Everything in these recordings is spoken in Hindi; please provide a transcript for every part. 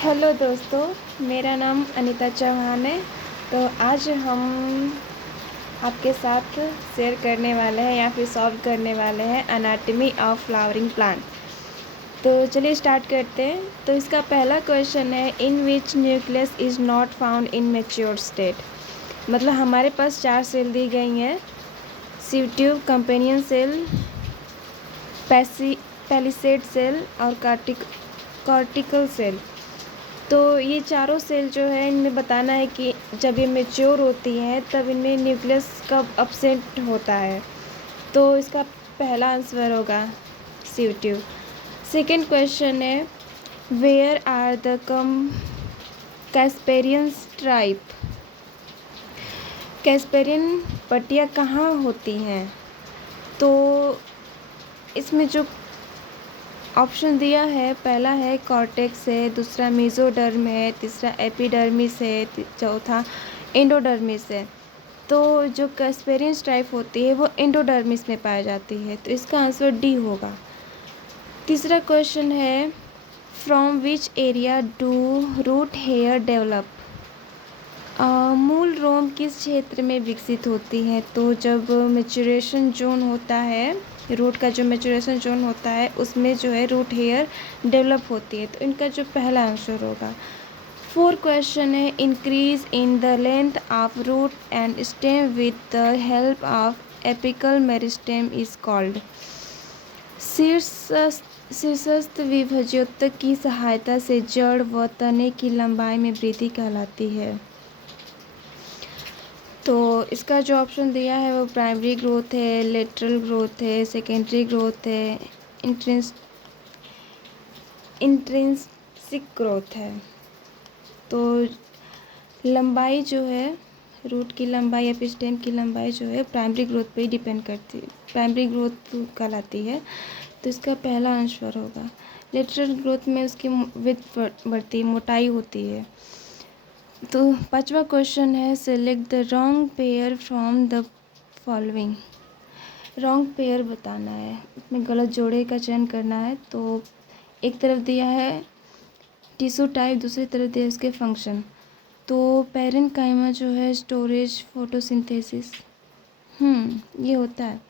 हेलो दोस्तों, मेरा नाम अनीता चौहान है। तो आज हम आपके साथ शेयर करने वाले हैं या फिर सॉल्व करने वाले हैं एनाटॉमी ऑफ फ्लावरिंग प्लांट। तो चलिए स्टार्ट करते हैं। तो इसका पहला क्वेश्चन है, in which nucleus is not found in mature state. मतलब हमारे पास 4 सेल दी गई हैं, sieve tube, companion cell, palisade cell और कॉर्टिकल सेल। तो ये चारों सेल जो है, इनमें बताना है कि जब ये मेच्योर होती हैं तब इनमें न्यूक्लियस कब अपसेंट होता है। तो इसका पहला आंसर होगा सीव ट्यूब। सेकेंड क्वेश्चन है, where are the Casparian strip. Casparian पट्टियाँ कहाँ होती हैं? तो इसमें जो ऑप्शन दिया है, पहला है कॉर्टेक्स है, दूसरा मेसोडर्म है, तीसरा एपिडर्मिस है, चौथा एंडोडर्मिस है। तो जो कैस्पेरियन स्ट्राइप होती है वो एंडोडर्मिस में पाई जाती है, तो इसका आंसर डी होगा। तीसरा क्वेश्चन है, from which area do root hair develop. मूल रोम किस क्षेत्र में विकसित होती है? तो जब मेचुरेशन जोन होता है, रूट का जो मेचुरेशन जोन होता है उसमें जो है रूट हेयर डेवलप होती है, तो इनका जो पहला आंसर होगा। फोर्थ क्वेश्चन है, increase in the length of root and stem with the help of apical meristem is called. शीर्षस्थ विभज्योतक की सहायता से जड़ व तने की लंबाई में वृद्धि कहलाती है। तो इसका जो ऑप्शन दिया है वो प्राइमरी ग्रोथ है, लेटरल ग्रोथ है, सेकेंडरी ग्रोथ है, इंट्रिंसिक ग्रोथ है। तो लंबाई जो है, रूट की लंबाई या फिर स्टेम की लंबाई जो है प्राइमरी ग्रोथ पे ही डिपेंड करती है, प्राइमरी ग्रोथ कहलाती है। तो इसका पहला आंसर होगा। लेटरल ग्रोथ में उसकी विड्थ बढ़ती है, मोटाई होती है। तो पांचवा क्वेश्चन है, select the wrong pair from the following. Wrong pair बताना है, इसमें गलत जोड़े का चयन करना है। तो एक तरफ दिया है टिश्यू टाइप, दूसरी तरफ दिया है उसके फंक्शन। तो पैरेन्काइमा जो है स्टोरेज, फोटोसिंथेसिस, ये होता है।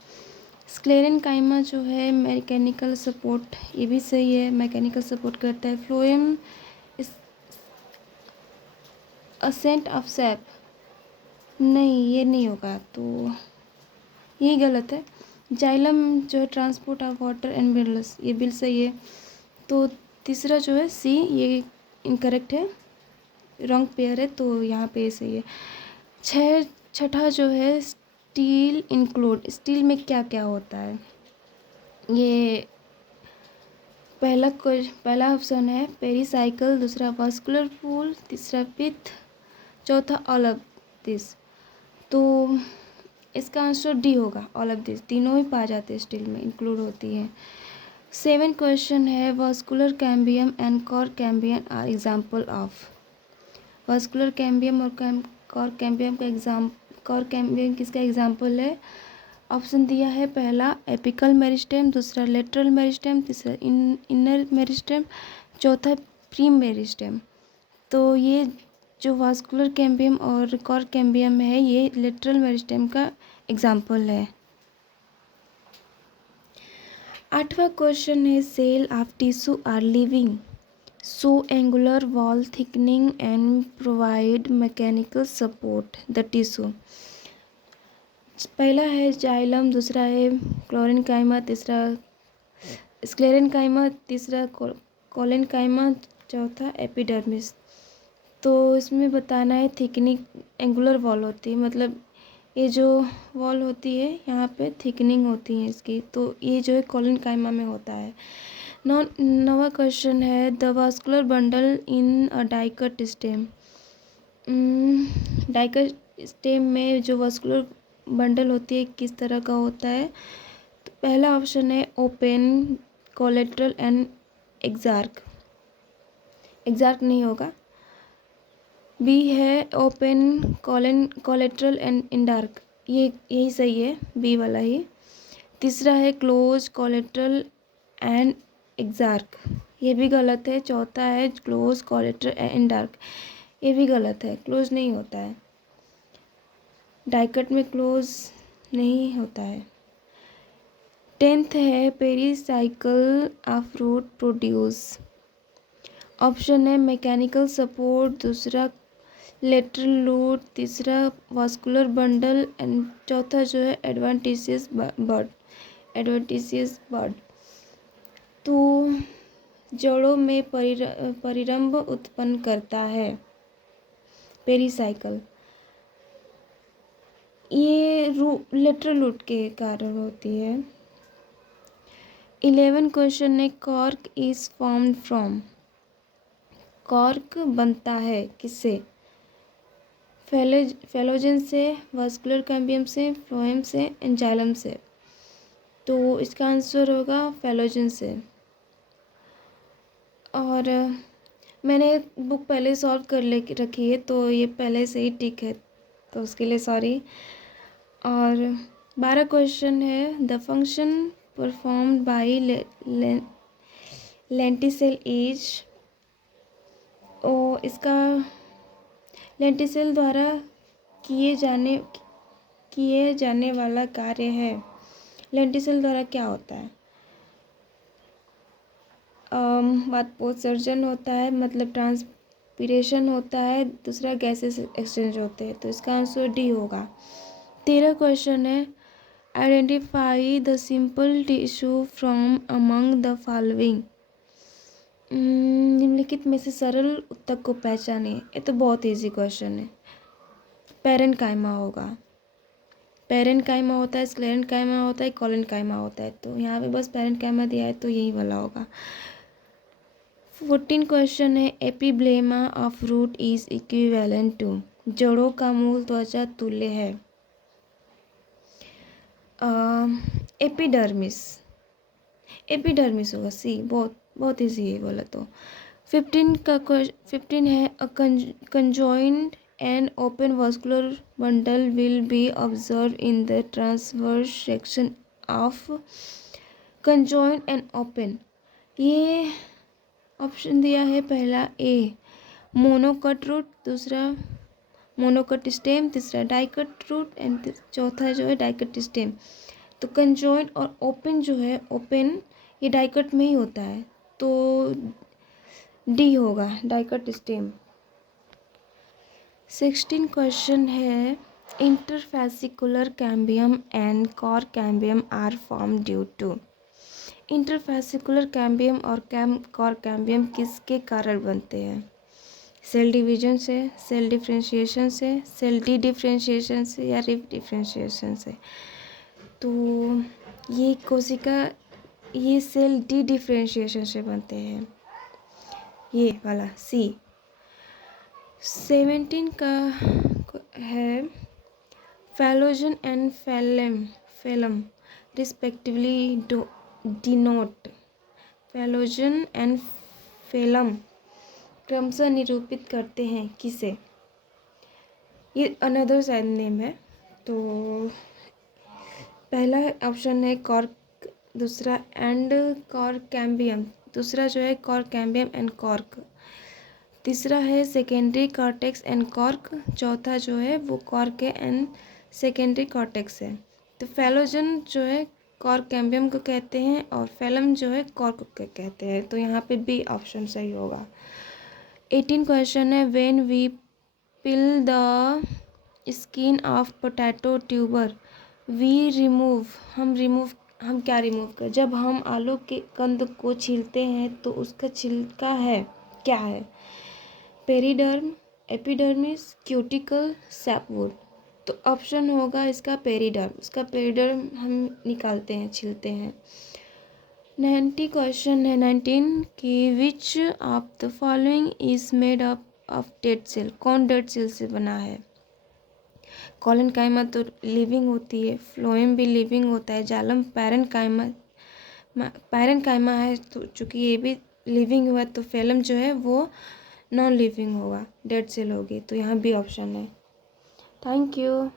स्क्लेरेन्काइमा जो है मैकेनिकल सपोर्ट, ये भी सही है, मैकेनिकल सपोर्ट करता है। फ्लोएम असेंट ऑफ सैप, नहीं ये नहीं होगा, तो ये गलत है। जाइलम जो है transport of water and minerals, ये बिल सही है। तो तीसरा जो है सी, ये इनकरेक्ट है, रॉन्ग पेयर है, तो यहाँ पे सही है। छठा जो है स्टील इंक्लूड, स्टील में क्या क्या होता है? ये पहला ऑप्शन है पेरीसाइकिल, दूसरा वास्कुलर पूल, तीसरा पिथ, चौथा ऑल ऑफ दिस। तो इसका आंसर डी होगा, ऑल ऑफ दिस। तीनों ही पाए जाते हैं स्टील में, इंक्लूड होती है। 7 क्वेश्चन है, vascular cambium and cork cambium are example of. Vascular cambium और कॉर कैम्बियम किसका एग्जाम्पल है? ऑप्शन दिया है, पहला एपिकल मेरिस्टेम, दूसरा लेटरल मेरिस्टेम, तीसरा इनर मेरिस्टेम, चौथा प्रीम मेरिस्टेम। तो ये जो वास्कुलर कैम्बियम और कॉर कैम्बियम है, ये लेटरल मेरिस्टेम का एग्जाम्पल है। 8वां क्वेश्चन है, cell of tissue are living, so angular wall thickening and provide mechanical support the tissue. पहला है जाइलम, दूसरा है क्लोरेन्काइमा, तीसरा स्क्लेरेन्काइमा, तीसरा कोलेन्काइमा, चौथा एपिडर्मिस। तो इसमें बताना है थिकनिंग, एंगुलर वॉल होती है, मतलब ये जो वॉल होती है यहाँ पे थिकनिंग होती है इसकी, तो ये जो है कोलेन्काइमा में होता है। 9वां क्वेश्चन है, the vascular bundle in a dicot stem. Dicot stem में जो वास्कुलर बंडल होती है किस तरह का होता है? तो पहला ऑप्शन है ओपन, कोलेट्रल एंड एक्सार्क। एक्सार्क नहीं होगा। बी है ओपन, कोलेट्रल एंड इंडार्क, ये यही सही है, बी वाला ही। तीसरा है क्लोज, कोलेट्रल एंड एग्जार्क, ये भी गलत है। चौथा है क्लोज, कोलेटर एंड डार्क, ये भी गलत है, क्लोज नहीं होता है, डाइकट में क्लोज नहीं होता है। 10th है pericycle of root produce, option है मैकेनिकल सपोर्ट, दूसरा लेटरल रूट, तीसरा वास्कुलर बंडल एंड चौथा जो है एडवेंटिशियस बर्ड। तो जड़ों में परिरंभ उत्पन्न करता है पेरीसाइकिल, ये लेटरल रूट के कारण होती है। 11 क्वेश्चन है cork is formed from, cork बनता है किससे? फेलोजन से, वास्कुलर कैम्बियम से, फ्लोएम से, एंजाइलम से। तो इसका आंसर होगा फेलोजन से। और मैंने बुक पहले सॉल्व कर ले रखी है तो ये पहले से ही टिक है, तो उसके लिए सॉरी। और 12 क्वेश्चन है the function performed by lenticel is, ओ इसका लेंटिसेल द्वारा किए जाने वाला कार्य है। लेंटिसेल द्वारा क्या होता है? वातपोत्सर्जन होता है, मतलब ट्रांसपीरेशन होता है, दूसरा गैसेस एक्सचेंज होते हैं, तो इसका आंसर डी होगा। 13 क्वेश्चन है identify the simple tissue from among the following, निम्नलिखित में से सरल उत्तक को पहचाने। ये तो बहुत इजी क्वेश्चन है, पैरेन्काइमा होगा। पैरेन्काइमा होता है, स्क्लेरेन्काइमा होता है, कोलेन्काइमा होता है, तो यहाँ पे बस पैरेन्काइमा दिया है तो यही वाला होगा। 14 क्वेश्चन है epiblema of root is equivalent to, जड़ों का मूल त्वचा तुल्य है। एपिडर्मिस, एपिडर्मिस होगा सी, बहुत इजी है बोला तो। 15 है a conjoint and open vascular bundle will be observe in the transverse section of conjoint and open, ये ऑप्शन दिया है पहला ए मोनोकट रूट, दूसरा मोनोकट स्टेम, तीसरा डाइकट रूट एंड चौथा जो है डाइकट स्टेम। तो कंजॉइंट और ओपन जो है, ओपन ये डाइकट में ही होता है, तो डी होगा डाइकट स्टेम। 16 क्वेश्चन है interfascicular cambium and cork cambium are form due to, interfascicular cambium और कॉर कैम्बियम किसके कारण बनते हैं? सेल डिवीजन से, सेल डिफ्रेंशिएशन से, सेल डी डिफ्रेंशिएशन से या रिव डिफ्रेंशिएशन से। तो ये कोशिका, ये सेल डी डिफ्रेंशिएशन से बनते हैं, ये वाला सी। 17 का है phellogen and phellem respectively denote, phellogen and phellem क्रमशः निरूपित करते हैं किसे? ये अनदर साइड नेम है। तो पहला ऑप्शन है कॉर्क, दूसरा एंड कॉर्क कैम्बियम, दूसरा जो है कॉर्क कैम्बियम एंड कॉर्क, तीसरा है सेकेंडरी कॉर्टेक्स एंड कॉर्क, चौथा जो है वो कॉर्क एंड सेकेंडरी कॉर्टेक्स है। तो फेलोजन जो है कॉर्क कैम्बियम को कहते हैं और फेलम जो है कॉर्क को कहते हैं, तो यहाँ पे बी ऑप्शन सही होगा। 18 क्वेश्चन है when we peel the skin of potato tuber we remove, हम क्या रिमूव कर, जब हम आलू के कंद को छीलते हैं तो उसका छिलका है क्या है? Periderm, epidermis, cuticle, sapwood. तो ऑप्शन होगा इसका पेरिडर्म, इसका पेरिडर्म हम निकालते हैं, छीलते हैं। 90 क्वेश्चन है 19 कि which of the following is made up of dead cell, कौन डेड सेल से बना है? कोलेनकाइमा तो लिविंग होती है, फ्लोएम भी लिविंग होता है, जाइलम पैरेन्काइमा है, तो चूँकि ये भी लिविंग हुआ तो फेलम जो है वो नॉन लिविंग होगा, डेड सेल होगी, तो यहाँ भी ऑप्शन है। Thank you.